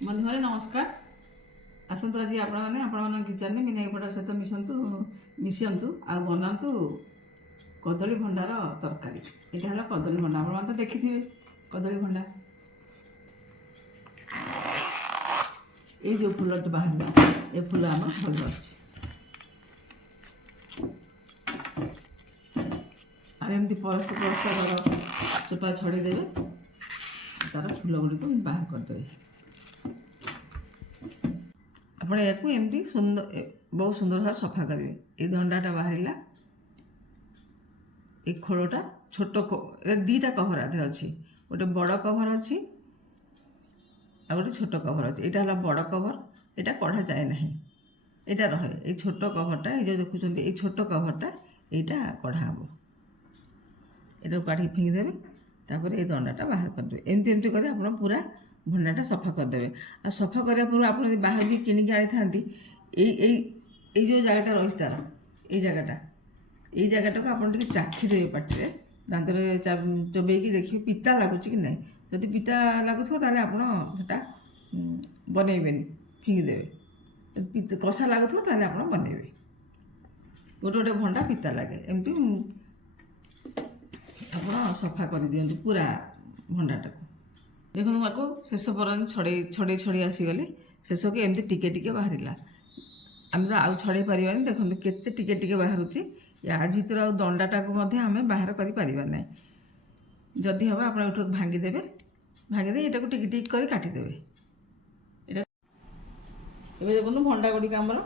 बंधुମାନେ नमस्कार। आसतु आज आपण किचन मिनाई पटा सहित मिशंतु आ बनातु कदली भंडार तरकारी। यहाँ है कदली भंडा, आप तो देखि थे कदली भंडा। ये जो फूल बाहर ये फूल आम भल अच्छे आमती परस्त चोपा छड़ेदेवे तार फूल गुड़िक बाहर करदे। ଆପଣ ୟାକୁ ଏମିତି ବହୁତ ସୁନ୍ଦର ଭାବରେ ସଫା କରିବେ। ଏଇ ଦଣ୍ଡାଟା ବାହାରିଲା, ଏଇ ଖୋଳଟା ଛୋଟ ଦୁଇଟା କଭର ଆଧିରେ ଅଛି, ଗୋଟେ ବଡ଼ କଭର ଅଛି ଆଉ ଗୋଟେ ଛୋଟ କଭର ଅଛି। ଏଇଟା ହେଲା ବଡ଼ କଭର, ଏଇଟା କଢ଼ା ଯାଏ ନାହିଁ, ଏଇଟା ରହେ। ଏଇ ଛୋଟ କଭରଟା ଏଇ ଯେଉଁ ଦେଖୁଛନ୍ତି ଏଇ ଛୋଟ କଭରଟା ଏଇଟା କଢ଼ା ହେବ। ଏଇଟାକୁ କାଢ଼ିକି ଫିଙ୍ଗିଦେବେ, ତାପରେ ଏଇ ଦଣ୍ଡାଟା ବାହାର କରିଦେବେ। ଏମିତି ଏମିତି କରି ଆପଣ ପୁରା ଭଣ୍ଡାଟା ସଫା କରିଦେବେ। ଆଉ ସଫା କରିବା ପୂର୍ବରୁ ଆପଣ ଯଦି ବାହାରୁ ବି କିଣିକି ଆଣିଥାନ୍ତି ଏଇ ଯେଉଁ ଜାଗାଟା ରହିଛି ତାର ଏଇ ଜାଗାଟାକୁ ଆପଣ ଟିକେ ଚାଖିଦେବେ ପାଟିରେ, ଦାନ୍ତରେ ଚୋବେଇକି ଦେଖିବେ ପିତା ଲାଗୁଛି କି ନାହିଁ। ଯଦି ପିତା ଲାଗୁଥିବ ତାହେଲେ ଆପଣ ସେଟା ବନେଇବେନି, ଫିଙ୍ଗିଦେବେ। ଯଦି କଷା ଲାଗୁଥିବ ତାହେଲେ ଆପଣ ବନେଇବେ। ଗୋଟେ ଗୋଟେ ଭଣ୍ଡା ପିତା ଲାଗେ, ଏମିତି ଆପଣ ସଫା କରିଦିଅନ୍ତୁ ପୁରା ଭଣ୍ଡାଟାକୁ। देखो आपको शेष पर्यटन छड़े छड़े आसीगले शेषक एमती टिके टिके बाहर आम तो आउ छड़े पार। देखो केते टिके टिके बाहर या भर आ दंडाटा को आम बाहर करना। जदि हम आप भांगीदेवे, भांगीदे यहाँ को टिक टिक कर काटिदेवे। ये देखो भंडा गुड़िक आमर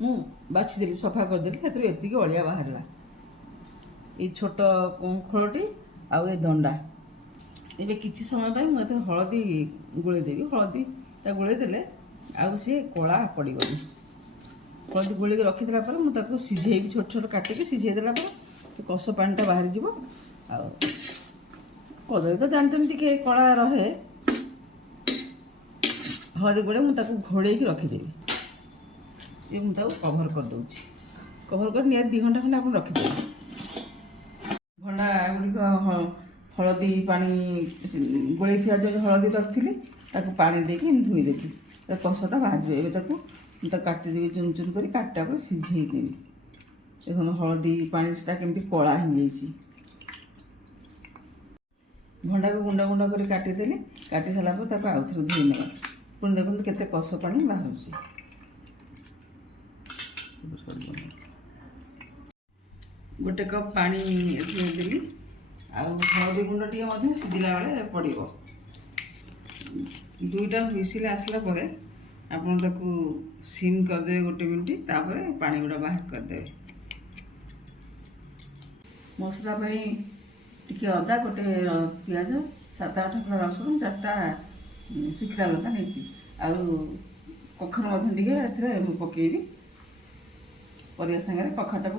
मु बाछीदेली सफा करदेली, एति अलिया बाहर। ये छोट खोलटी आउ ये दंडा ଏବେ କିଛି ସମୟ ପାଇଁ ମୁଁ ଏଥିରେ ହଳଦୀ ଗୋଳେଇଦେବି। ହଳଦୀ ତା ଗୋଳେଇଦେଲେ ଆଉ ସିଏ କଳା ପଡ଼ିବନି। ହଳଦୀ ଗୋଳେଇକି ରଖିଦେଲା ପରେ ମୁଁ ତାକୁ ସିଝେଇବି, ଛୋଟ ଛୋଟ କାଟିକି ସିଝେଇ ଦେଲା ପରେ ସେ କଷ ପାଣିଟା ବାହାରିଯିବ। ଆଉ କଦଳୀ ତ ଜାଣିଛନ୍ତି ଟିକେ କଳା ରହେ, ହଳଦୀ ଗୋଳେଇ ମୁଁ ତାକୁ ଘୋଡ଼େଇକି ରଖିଦେବି। ଏ ମୁଁ ତାକୁ କଭର କରିଦେଉଛି। କଭର କରି ନିହାତି 2 ଘଣ୍ଟା ଖଣ୍ଡେ ଆପଣ ରଖିଦେବେ। ଭଣ୍ଡା ଗୁଡ଼ିକ हलदी पानी गोले जो हलदी रखी ताको पानी देके धोईदेवी, कषटा बाहर। ए काटिदेवी चुन चुन कर काटा पर सिझेदेवी। देखो हलदी पानी से केमती कला हो जाए। भंडा को गुंडा गुंडा कर काटिदेली, काटि सारापर आउ थे धोई ना। पुणी देखो केते कष पानी बाहर। गोटे कप पानी देली हलदी गुंड टे सिझिला बेले पड़ो। 2टा हुइसिल आसला परे आपन ताकू सिम करदे 1 मिनिट, तापर पानी गुड़ा बाहर करदे। मसला टिके अदा, गोटे पियाज, 7-8 फल रसुण, 4टा शुखिला लंका नहीं कखर टे पकेबी। परिया सागर कखरटा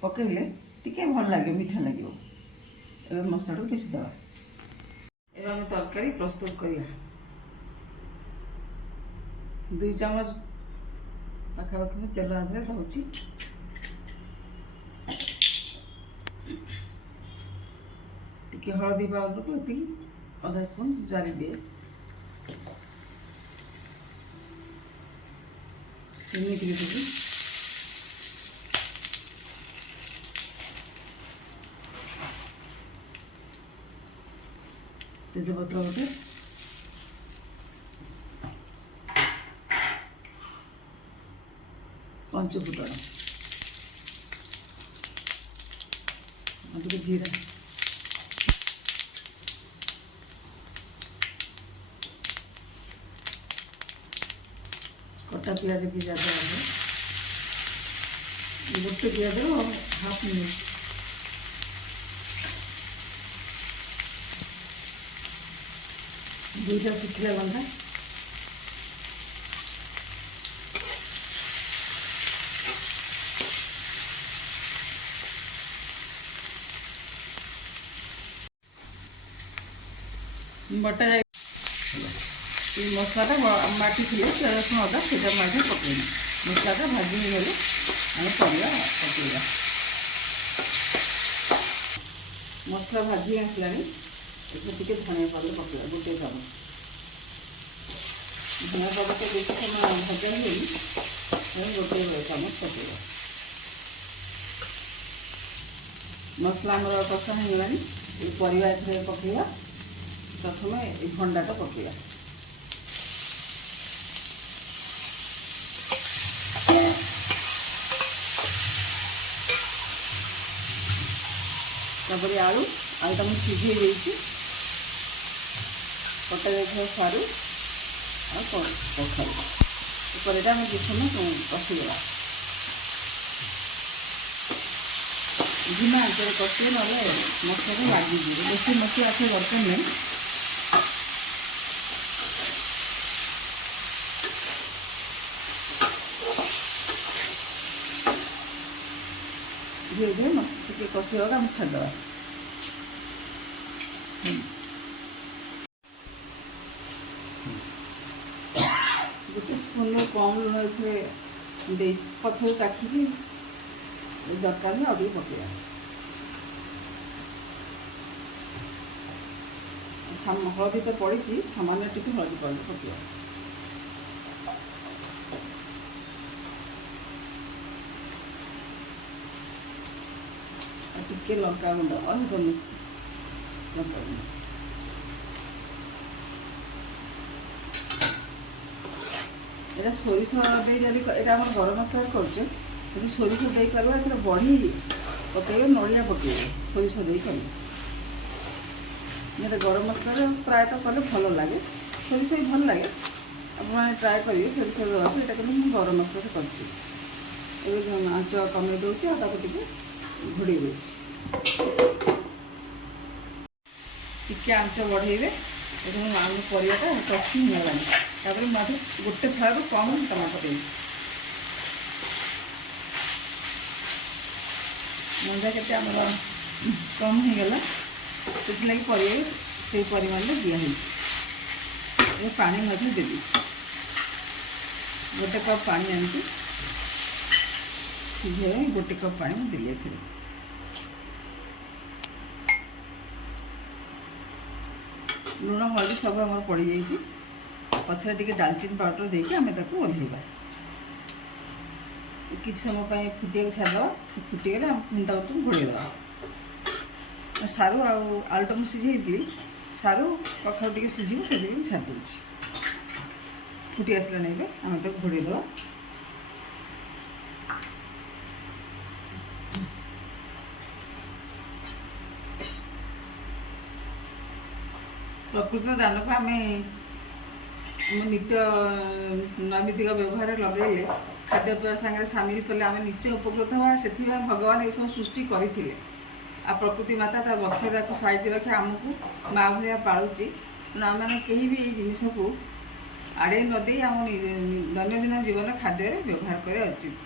पकईले टिके भल लगे, मीठा लगे। ए मसला को पीसी देवा। एवं आम तरकारी प्रस्तुत करिया। 2 चामच पाखापाखि में तेल आदि दूची। टिके हलदी पाउडर को ये अधा स्पून जारी दिए। चीनी टिके तेजपत्र गोटे, पंचफुटन, टे जीरा, कटा पियाज की ज्यादा गोटे पियाज हाफ मिनट, दुईटा शुखिला लंका, बटा जाए मसलाटा बाटी थी रसुण अदा से पकड़ मसलाटा भाजी गले आम परिया पकड़ा। मसला भाजी आसला ଏଥିରେ ଟିକେ ଧନିଆ ପାଉଡ଼ର ପକାଇବା ଗୋଟେ ଚାମଚ। ଧନିଆ ପାଉଡ଼ରଟା ବେଶୀ ସମୟ ଭଜା ହେଇଗଲି ଗୋଟେ ଚାମଚ ପକାଇବା। ମସଲା ଆମର କଷା ହେଇଗଲାଣି। এই ପରିବା ଏଥିରେ ପକାଇବା। ପ୍ରଥମେ এই ଭଣ୍ଡାଟା ପକାଇବା। ତାପରେ ଆଳୁଟା ମୁଁ ସିଝେଇ ଦେଇଛି। କଟା ଯାଇଥିବା ସାରୁ ଆଉ କଖାରୁ ପରିବାଟା ଆମେ କିଛି ସମୟ କଷିଦେବା। ଧିମା ଆଞ୍ଚରେ କଷିଲେ ନହେଲେ ମସଲାରେ ଲାଗିଯିବ। ବେଶୀ ମସଲା ଆସିବା ଦରକାର ନାହିଁ। ଧୀରେ ଧୀରେ ଟିକେ କଷିବାକୁ ଆମେ ଛାଡ଼ିଦେବା। ଗୋଟେ ସ୍ପୁନ୍ରୁ କମ୍ ଲୁଣ ଏଥିରେ ଦେଇଛି। ପଛରେ ଚାଖିକି ଦରକାର ହେଲେ ଆଉ ଟିକେ ପକାଇବା। ହଳଦୀ ତ ପଡ଼ିଛି, ସାମାନ୍ୟ ଟିକେ ହଳଦୀ ପାଉଡ଼ର ପକାଇବା। ଟିକେ ଲଙ୍କାଗୁଣ୍ଡ ଅଧ ଚାମଚ ଲଙ୍କାଗୁଣ୍ଡ। এটা সরিষ দিয়ে যদি এটা আমার গরম মশলা করছে, যদি সরিষ ଦେଇପାରିବ ଏଥିରେ ବଢ଼ି ପକାଇବେ, ନଡ଼ିଆ ପକାଇବେ ସୋରିଷ ଦେଇ କରିବେ। ଏଇଟା ଗରମ ମସଲାରେ ପ୍ରାୟତଃ କଲେ ଭଲ ଲାଗେ, ସୋରିଷ ବି ଭଲ ଲାଗେ। ଆପଣମାନେ ଟ୍ରାଏ କରିବେ ସୋରିଷ ଦେବାକୁ। ଏଇଟା କିନ୍ତୁ ମୁଁ ଗରମ ମସଲାରେ କରିଛି। ଏବେ ଆଞ୍ଚ କମେଇ ଦେଉଛି ଆଉ ତାକୁ ଟିକେ ଘୋଡ଼େଇ ଦେଉଛି। ଟିକେ ଆଞ୍ଚ ବଢ଼େଇବେ। ଦେଖନ୍ତୁ ଆମ ପରିବାଟା କଷି ହେଇଗଲାଣି। ତାପରେ ମୁଁ ଗୋଟେ ଫାଳରୁ କମ୍ ଟମାଟୋ ଦେଇଛି। ମଞ୍ଜା କେତେ ଆମର କମ୍ ହେଇଗଲା, ସେଥିଲାଗି ପରିବା ସେଇ ପରିମାଣରେ ଦିଆହେଇଛି। ଏବେ ପାଣି ମଧ୍ୟ ଦେବି। ଗୋଟେ କପ୍ ପାଣି ଆଣିଛି ସିଝେଇବା ପାଇଁ। ଗୋଟେ କପ୍ ପାଣି ମୁଁ ଦେଲି ଏଥିରେ। ଲୁଣ ହଳଦୀ ସବୁ ଆମର ପଡ଼ିଯାଇଛି। ପଛରେ ଟିକେ ଡାଲଚିନି ପାଉଡ଼ର ଦେଇକି ଆମେ ତାକୁ ଓହ୍ଲେଇବା। କିଛି ସମୟ ପାଇଁ ଫୁଟିବାକୁ ଛାଡ଼ିଦେବା। ସେ ଫୁଟିଗଲେ ଆମେ ପୁଣି ତାକୁ ଘୋଡ଼େଇଦେବା। ସାରୁ ଆଉ ଆଳୁଟା ମୁଁ ସିଝେଇଥିଲି, ସାରୁ କଖାରୁ ଟିକେ ସିଝିବ, ସେଥିପାଇଁ ମୁଁ ଛାଡ଼ି ଦେଉଛି। ଫୁଟି ଆସିଲାଣି। ଏବେ ଆମେ ତାକୁ ଘୋଡ଼େଇଦେବା। ପ୍ରକୃତିର ଦାନକୁ ଆମେ ଆମ ନିତ୍ୟ ନୈମିତିକ ବ୍ୟବହାରରେ ଲଗାଇଲେ, ଖାଦ୍ୟପେୟ ସାଙ୍ଗରେ ସାମିଲ କଲେ ଆମେ ନିଶ୍ଚୟ ଉପକୃତ ହେବା। ସେଥିପାଇଁ ଭଗବାନ ଏସବୁ ସୃଷ୍ଟି କରିଥିଲେ। ଆଉ ପ୍ରକୃତି ମାତା ତା ବକ୍ଷତାକୁ ସାଇତି ରଖି ଆମକୁ ମା' ଭଳିଆ ପାଳୁଛି। ତେଣୁ ଆମେମାନେ କେହି ବି ଏଇ ଜିନିଷକୁ ଆଡ଼େଇ ନ ଦେଇ ଆମ ଦୈନନ୍ଦିନ ଜୀବନ ଖାଦ୍ୟରେ ବ୍ୟବହାର କରିବା ଉଚିତ।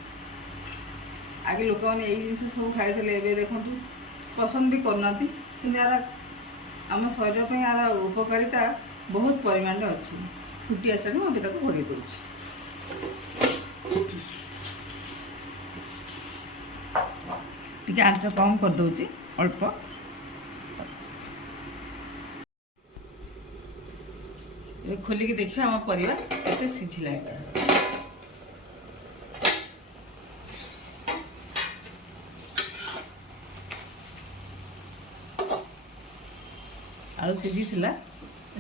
ଆଗେ ଲୋକମାନେ ଏଇ ଜିନିଷ ସବୁ ଖାଇଥିଲେ, ଏବେ ଦେଖନ୍ତୁ ପସନ୍ଦ ବି କରୁନାହାନ୍ତି। କିନ୍ତୁ ଏହାର ଆମ ଶରୀର ପାଇଁ ଏହାର ଉପକାରିତା ବହୁତ ପରିମାଣରେ ଅଛି। ଫୁଟି ଆସିଲାଣି, ମୁଁ ଏବେ ତାକୁ ଘୋଡ଼େଇ ଦେଉଛି। ଟିକେ ଆଞ୍ଚ କମ୍ କରିଦେଉଛି, ଅଳ୍ପ। ଏବେ ଖୋଲିକି ଦେଖିବା ଆମ ପରିବା କେତେ ସିଝିଲାଣି। ଆଳୁ ସିଝିଥିଲା,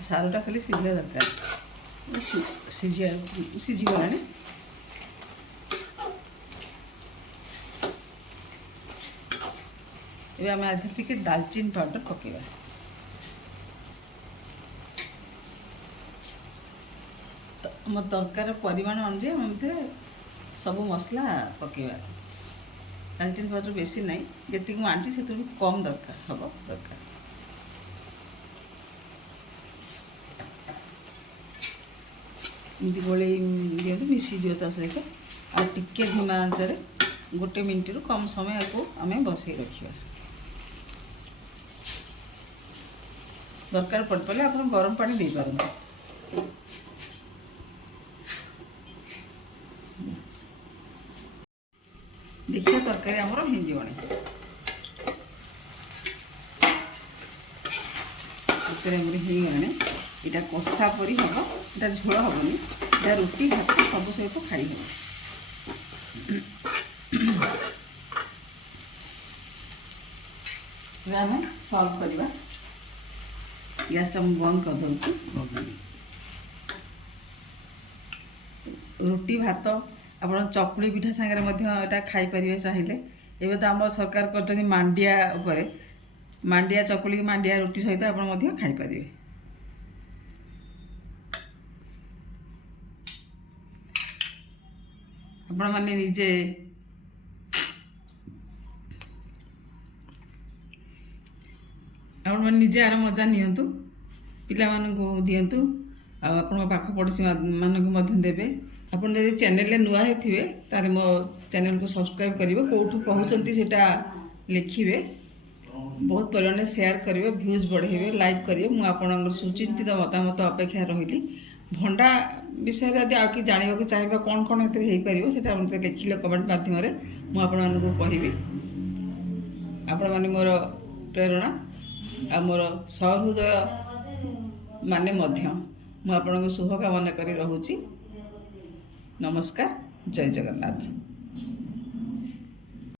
ସାରୁଟା ଖାଲି ସିଝିବା ଦରକାର। ସିଝିଗଲାଣି। ଏବେ ଆମେ ଆଧିରେ ଟିକେ ଡାଲଚିନି ପାଉଡ଼ର ପକାଇବା। ଆମ ତରକାରୀର ପରିମାଣ ଅନୁଯାୟୀ ଆମେ ଏଥିରେ ସବୁ ମସଲା ପକାଇବା। ଡାଲଚିନି ପାଉଡ଼ର ବେଶୀ ନାହିଁ, ଯେତିକି ମୁଁ ଆଣିଛି ସେଥିରୁ କମ୍ ଦରକାର ଦରକାର। ଏମିତି ଗୋଳେଇ ଦିଅନ୍ତୁ, ମିଶିଯିବ ତା ସହିତ। ଆଉ ଟିକେ ଧିମା ଆଞ୍ଚରେ 1 ମିନିଟ୍ରୁ କମ୍ ସମୟ ଆକୁ ଆମେ ବସେଇ ରଖିବା। ଦରକାର ପଡ଼ିଲେ ଆପଣ ଗରମ ପାଣି ଦେଇପାରନ୍ତି। ଦେଖିବା ତରକାରୀ ଆମର ହେଇଯିବଣି। ତରକାରୀ ଆମର ହେଇଗଲାଣି। ଏଇଟା କଷା ପରି ହେବ, ଏଇଟା ଝୋଳ ହେବନି, ଏଇଟା ରୁଟି ଭାତ ସବୁ ସହିତ ଖାଇ ହେବ। ଏବେ ଆମେ ସର୍ଭ କରିବା। ଗ୍ୟାସ୍ଟା ମୁଁ ବନ୍ଦ କରିଦେଉଛି। ରୁଟି ଭାତ ଆପଣ ଚକୁଳି ପିଠା ସାଙ୍ଗରେ ମଧ୍ୟ ଏଇଟା ଖାଇପାରିବେ ଚାହିଁଲେ। ଏବେ ତ ଆମ ସରକାର କରିଛନ୍ତି ମାଣ୍ଡିଆ ଉପରେ, ମାଣ୍ଡିଆ ଚକୁଳିକି ମାଣ୍ଡିଆ ରୁଟି ସହିତ ଆପଣ ମଧ୍ୟ ଖାଇପାରିବେ। ଆପଣମାନେ ନିଜେ ଆର ମଜା ନିଅନ୍ତୁ, ପିଲାମାନଙ୍କୁ ଦିଅନ୍ତୁ, ଆଉ ଆପଣଙ୍କ ପାଖ ପଡ଼ୋଶୀମାନଙ୍କୁ ମଧ୍ୟ ଦେବେ। ଆପଣ ଯଦି ଚ୍ୟାନେଲରେ ନୂଆ ହେଇଥିବେ ତାହେଲେ ମୋ ଚ୍ୟାନେଲକୁ ସବସ୍କ୍ରାଇବ୍ କରିବେ, କେଉଁଠୁ କହୁଛନ୍ତି ସେଇଟା ଲେଖିବେ, ବହୁତ ପରିମାଣରେ ସେୟାର କରିବେ, ଭ୍ୟୁଜ୍ ବଢ଼େଇବେ, ଲାଇକ୍ କରିବେ। ମୁଁ ଆପଣଙ୍କର ସୁଚିନ୍ତିତ ମତାମତ ଅପେକ୍ଷା ରହିଲି। ଭଣ୍ଡା ବିଷୟରେ ଯଦି ଆଉ କିଛି ଜାଣିବାକୁ ଚାହିଁବେ କ'ଣ କ'ଣ ଏଥିରେ ହେଇପାରିବ ସେଇଟା ମୋତେ ଲେଖିଲେ କମେଣ୍ଟ ମାଧ୍ୟମରେ ମୁଁ ଆପଣମାନଙ୍କୁ କହିବି। ଆପଣମାନେ ମୋର ପ୍ରେରଣା ଆଉ ମୋର ସହୃଦୟ ମାନେ ମଧ୍ୟ। ମୁଁ ଆପଣଙ୍କୁ ଶୁଭକାମନା କରି ରହୁଛି। ନମସ୍କାର, ଜୟ ଜଗନ୍ନାଥ।